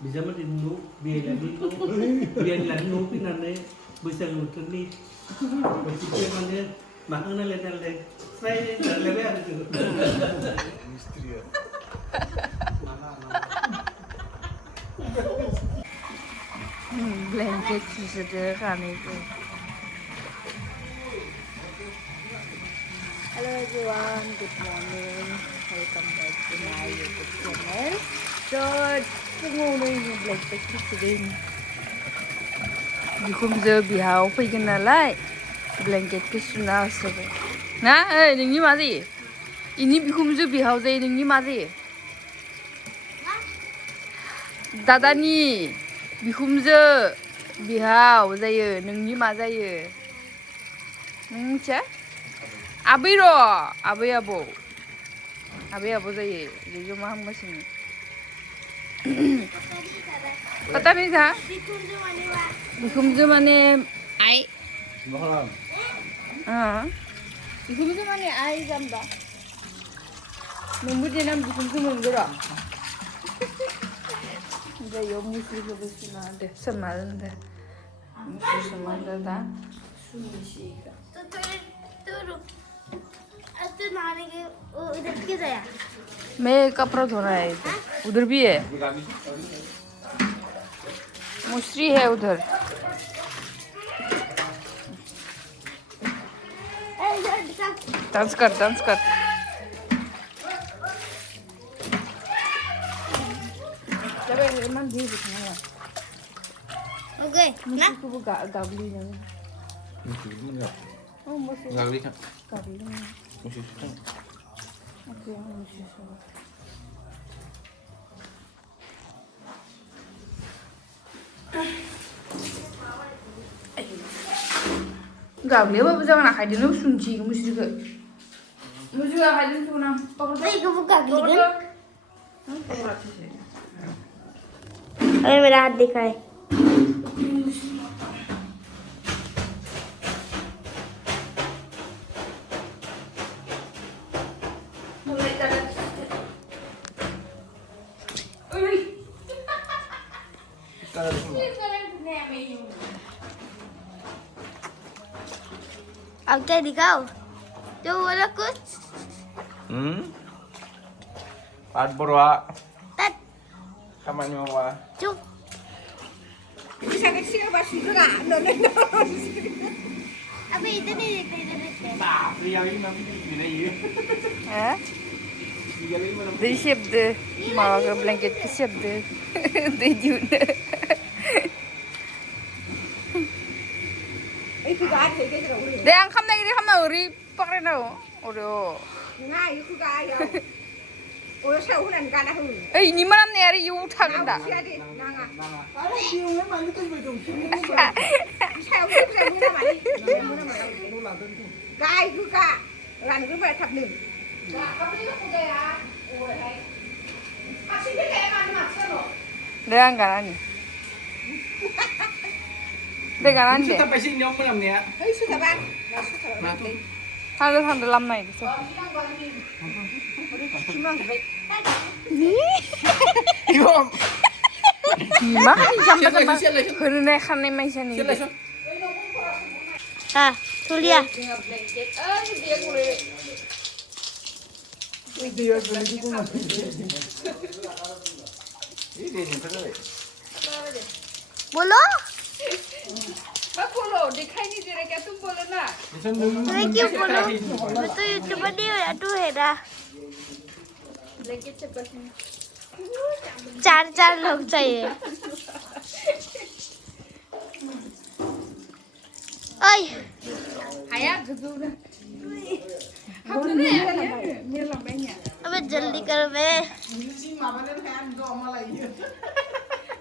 बिजामादै न' बियाइलानि न' बियाइलानि न' फैनानै बैसागु बोथोरनि बोथिसे माने माखौ नालाय फ्राय जालायबाय आरो जों मिस्ट्रिया blanket सुसुदो खानैबो Hello everyone, good morning. Welcome back to my YouTube channel. So, fungawनो yung blanket susudin. बिखुमजो बिहाव फैगोन नालाय ब्लेंकेटखौ सुना होसोबाय ना ओइ नोंनि मा जायो इनि बिखुमजो बिहाव जायो नोंनि मा जायो दादानि बिखुमजो बिहाव जायो नोंनि मा जायो नों मिथिया आबै र' आबै आबौ जायो बेजों मा हामगासिनो पता नहीं था बिखुमजो माने आइ बिखुमजो माने आइ जाम्बा नोंबो देनां बिखुमजो मोनगोन र' जायो मुस्रिखौबो सुना होदो सोमना दोनदो मुस्रि सोमना दोनदो दा सुनिसै तो नहाने के इधर क्यों जाया मैं कपड़ा धोना है उधर भी है मुश्री है उधर डांस कर ओके ना गाबली गागली kan मुश्री ओके मुश्री गाबलियाबाबो जागोन आखाइजोंनो सुनसै मुस्रिखौ आखाइजों सुना कब गागली अरे मेरा हाथ दिखा है अब क्या दिखाओ जो बोला कुछ Pat berwa तट kamanya wa चुप bisa kecil masih gerak अबे इधर नहीं देखते ba liya ini mami di lagi Hah? liya lagi mana Dari siapde malah blanket ke siapde dari juga itu gak ada gitu udah deh angkam lagi uri pakai nau udah nggak itu gak ada udah sebulan gak ada ini mana nih hari yu tangan dah sih ada nggak ada siungnya mana tuh betul sebulan gak itu gak lan cứ về thập niệm deh angkaran nih deh angkaran deh kita pasti nyok mana nih ya ấy sudah bang sudah bang Tanda lama ini so. Iom. Gimana sampai sama hari kan nih macam ini. हाँ तुलिया बोलो बोलो दिखाई नहीं दे रहा क्या तुम बोलो ना मैं क्यों बोलूं मैं तो यूट्यूबर नहीं हूँ तू है ना चार लोग चाहिए ओए आया गजूर अबे जल्दी कर बे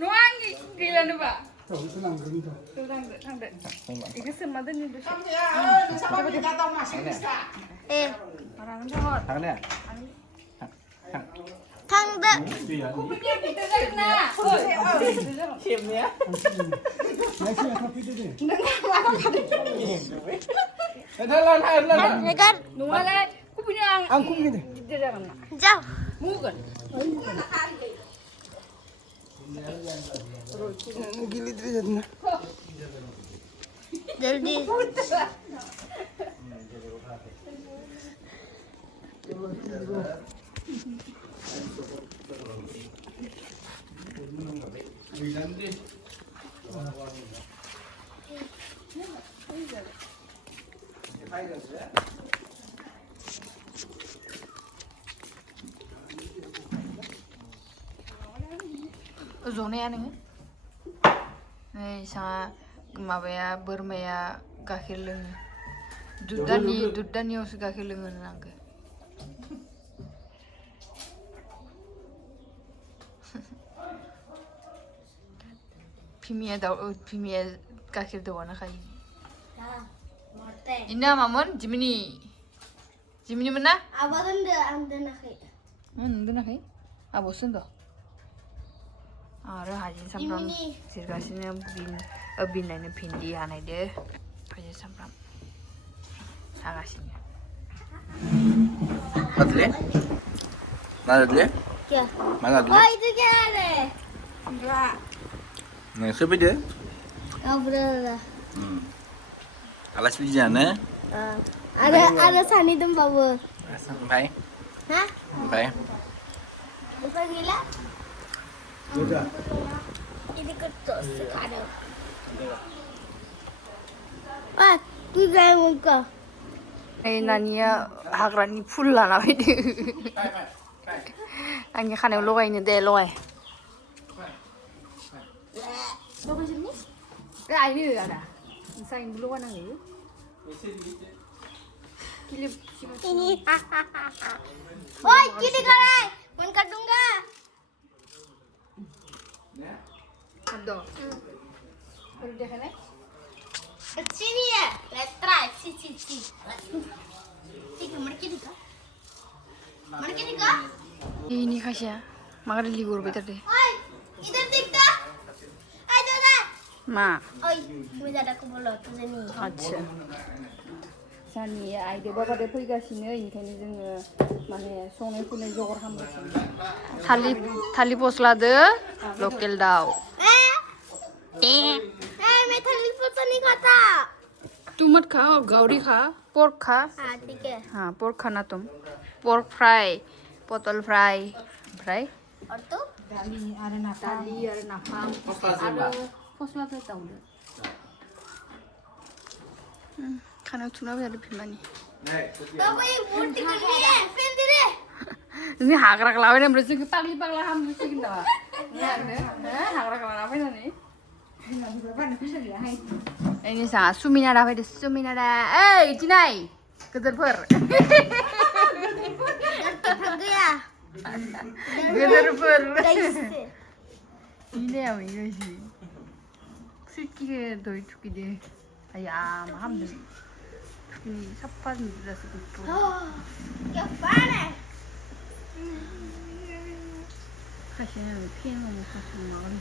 nuangi gila nih pak Tangde. Ini semada nih dulu. Orang dah. Tangannya. Tangde. Kimnya. Ya kan? Nuala, aku punya angkum gitu. Jauh. Bukan. गिली दे जाना जल्दी जनाया नोङो नै साङा माबाया बोरमाया गाइखेर लोङो दुधदानियावसो गाइखेर लोङो आंखो फिमिया गाइखेर दौआनो खायो इना मामोन जिमिनिमोन ना Abang anda nak नों दोनाखै आब'सो होनद' आरो हाजिन सामफ्राम जिरगासिनो बिननायनो भिन्दि हानायदो हाजिन सामफ्राम हागासिनो Mana dulu? क्या Mana dulu? Oh itu क्या है Enggak. Nah, siapa dia? Oh berapa Alas bijana. ada sani tuh bawa Sampai. hah Sampai. bukan gila ini kertas sekarang ah tiga yang muka ओइ नानिया हाग्रानि फुल लाना फैदो आंनि खानायाव लगायनो दे लगाय आइनो आदा नोंसानिबो लगायनांगौ ini oi gini kare main kadung nggak Abdo baru dia kan sini ya let's try si mereka juga ini kasih makan libur betul deh oi इधर दिखता ayo dah ma oi udah ada kumpul tuh sini आच्छा सानि आइदो बाबादो फैगासिनो इनिखायनो जोङो माने संनाय खुरनाय जगार खालामगासिनो थालिर फस्लादो लकेल दाउ मैं थाली फोटो नहीं खाता तू मत खा गावरी खा पोर्क खा हाँ ठीक है हाँ पोर्क खाना तुम पोर्क फ्राई पटल फ्राई फ्राई और तू दाली आरो नाफाम आरो फस्लादो दाउदो खानायाव थुना फैदो बिमानि तो कोई मूर्ति करनी है फिर धीरे जोंनि हाग्रा लाबायना ओमफ्राय जोंखौ पाग्लि पाग्ला हामजोबसिगोन नामा हाग्रा लाना फैनानै ini sangat Sumina dah pada Sumina dah. Itu nai keter per. Keter per. Ini apa ini sih? Sikit doi cuki deh. Ayam ham deh. Ini siapa nih sudah segitu? क्या पान है Kasihnya pian mau kasih makan.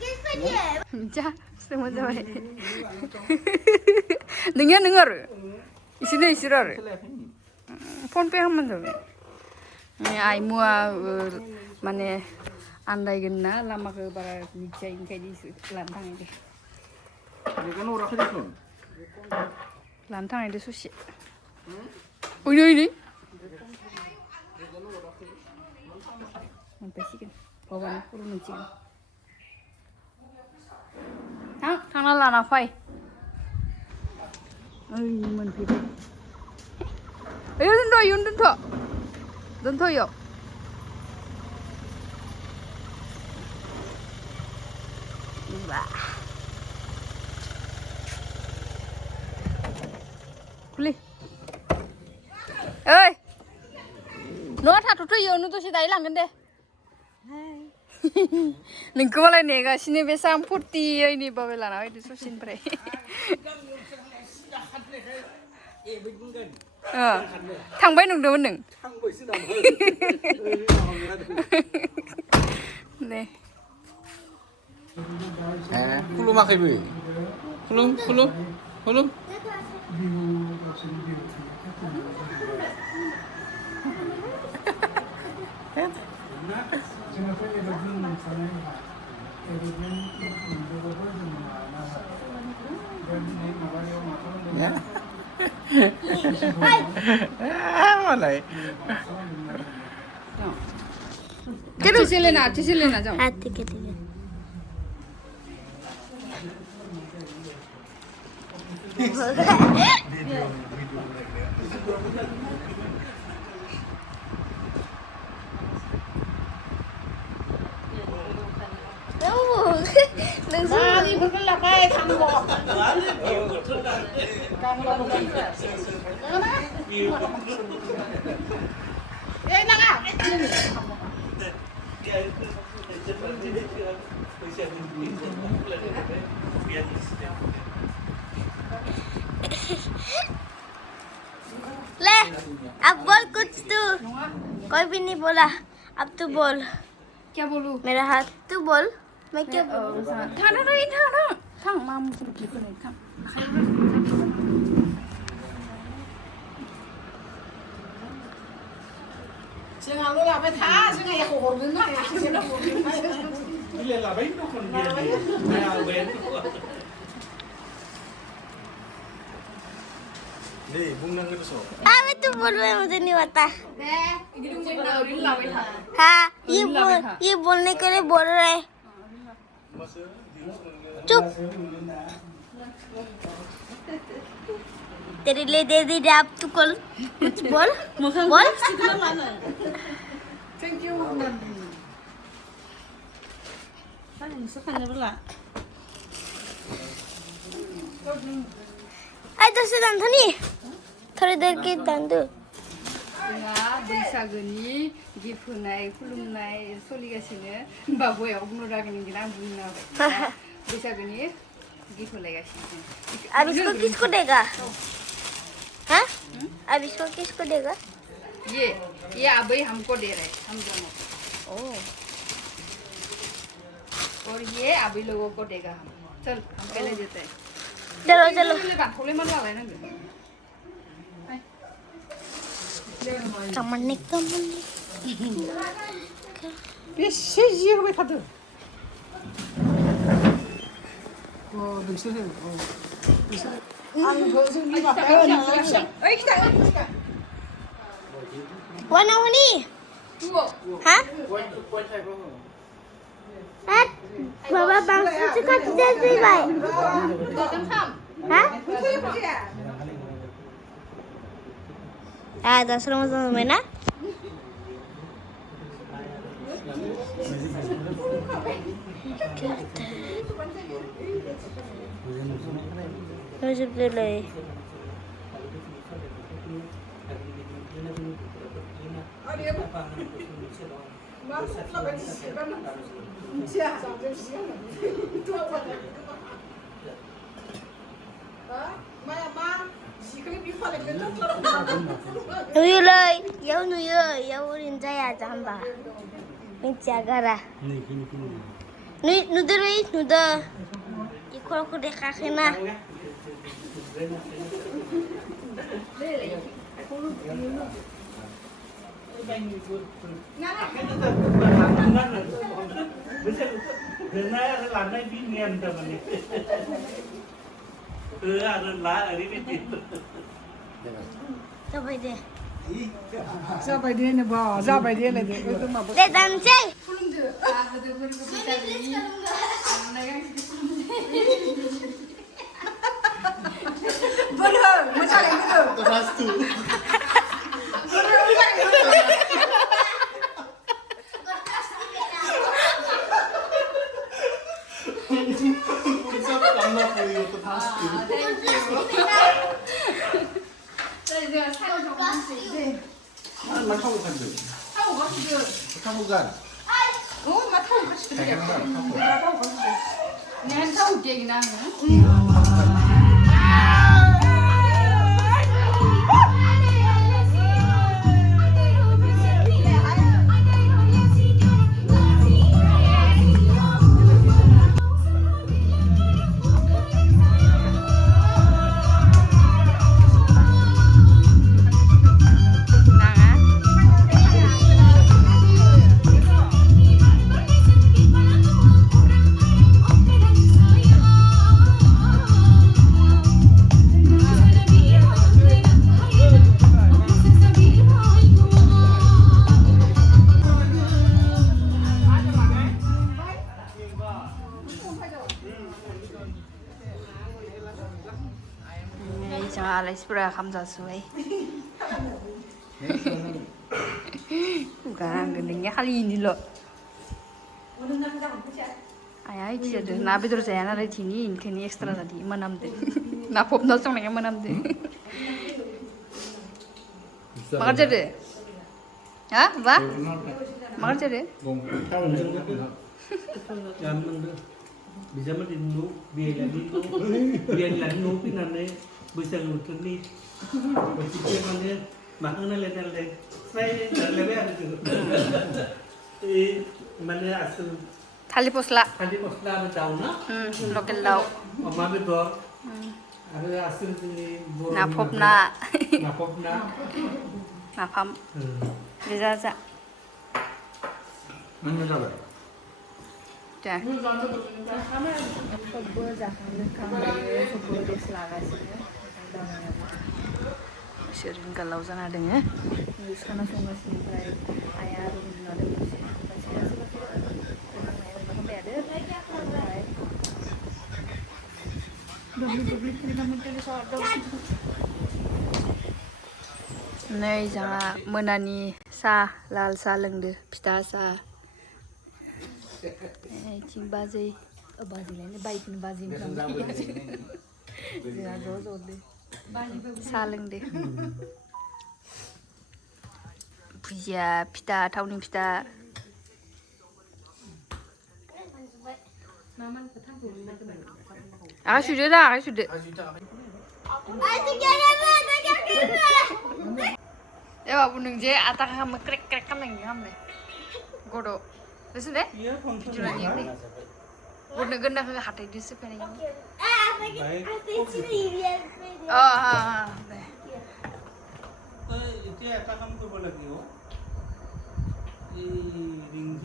किसको दिया 진짜 semua jawa. Dengar. Isinya isirar. Phone pay haman jawa. Ini ai mua mane andai gena lama ke bara nicain kayak di lantang ini. Ini kan orang kerja. Lantang itu sushi. Ini. Sampai sih kan. Bawa kurun mencium. Thằng là nào phai. Mình phải. Yun thôi. Dun thôi yo. Ba. Kuli. Ơi. Nó thả tụt yo nó tôi sẽ đáy lằng gần đây. नोंखौ मालाय नेगासिनो बेसां फुरतियैनि बाबाय लाना फैदो ससिनिफ्राय थांबाय नंदोंमोन नों दे खुलुमाखैबो खुलुम Ya. Malay. अच्छे से लेना जाओ हाँ ठीक है ठीक है Mami bukan lah kai kamu. Eh nak ah. ले अब बोल कुछ तू कोई भी नहीं बोला अब तू बोल क्या बोलूं मेरा हाथ तू बोल मैं क्या थाना नहीं थाना थां माम की नहीं थां Jangan lu lah betah, jangan ya kau hormat nak ya, jangan hormat. Ile là bánh nó còn nhiều gì nào bén Đi, bung nang itu so. अबे तू बोल रहा है मुझे नहीं पता हाँ हाँ ये बोलने के लिए बोल रहा है चुप तेरे लिए दे दी आप तू कल कुछ बोल बोल Thank you. आई तो से धनी थोड़ी देर की तंदू जोंहा बैसागोनि गिफ्ट होनाय खुलुमनाय सोलिगासिनो बाबुयाव बुंनो रागिनि आं बुंनो बैसागोनि गिफ्ट होलायगासिनो अब इसको किसको देगा हाँ अब इसको किसको देगा ये अभी हमको दे रहे हैं हम दोनों ओह और ये अभी लोगों को देगा हम चल हम पहले देते हैं चलो चलो बाथौले मान लालाय नांगो कमन्नी बेसे जि होबाय थादो नोंसोर आंबो जोंनि माबाया ओइ खिथा वाना वानी हाँ बाबा बांसुर से काट दे भाई हाँ दस रमजान में ना मुझे बोले nuyu lời dấu nuyu ơi dấu lên dây à chẳng bà mình chả gara nuyu nuyu rồi nuyu ikut aku deh kakeknya làm nay bị nghiền rồi mà nhỉ lá ở đây biết gì coba deh जाबाय they know बा जाबाय दे लै दे ओइ माबा deh dancing बोलो मोजाङै बोलो Pasti. Pusat karena puri itu pasti. Mana kamu kan tu? 타고 가시죠 Kamu kan? 마 타고 가시죠 Kamu kan? Kamu. 타고 가시죠 내가 타고 깨긴 하네 आलासिफोरा ओंखाम जासोबाय गांगोन नोंनिया खालि इनिल' आइया इदि जादों ना बेदर जाया नालाय दिनै ओंखायनो एक्सट्रा जादों मोनामदों ना फबना संनाया मोनामदों मा जादों हा बा मा जादों बिजामादै न' बियाइलानि न' फैनानै बैसागु बोथोरनि बोथिसे माने माखांनालाय नालाय फ्राय जालायबाय आरो जोङो माने आसु थालिर फस्ला आरो दाउ ना लकेल दाउ अमा बेदर आरो आसु जोंनि नाफबना नाफबना नाफाम गोजा जा नों जाबाय जा सबबो जाखां लोंखां दायो सबबो रेस्ट लागासिनो बिसोर गालाव जाना दोङो खाना संगासिनो ओमफ्राय आइया उन्दुना नै जोंहा मोनानि साहा लाल साहा लोंदो फिथा साहा थिं बाजै बाजैलायनो बाइकनो बाजै जोंहा ज' ज'दो साहा लोंदो भुजिया फिथा थावनि फिथा आखाइ सुदो दा आखाइ सुदो ए बाबु नों जे आटा खालामो क्रेक क्रेक खालामनाय खालामनाय गद' listen deh jualan ini udah genda ke hati di sini oh itu apa kamu coba lagi oh ring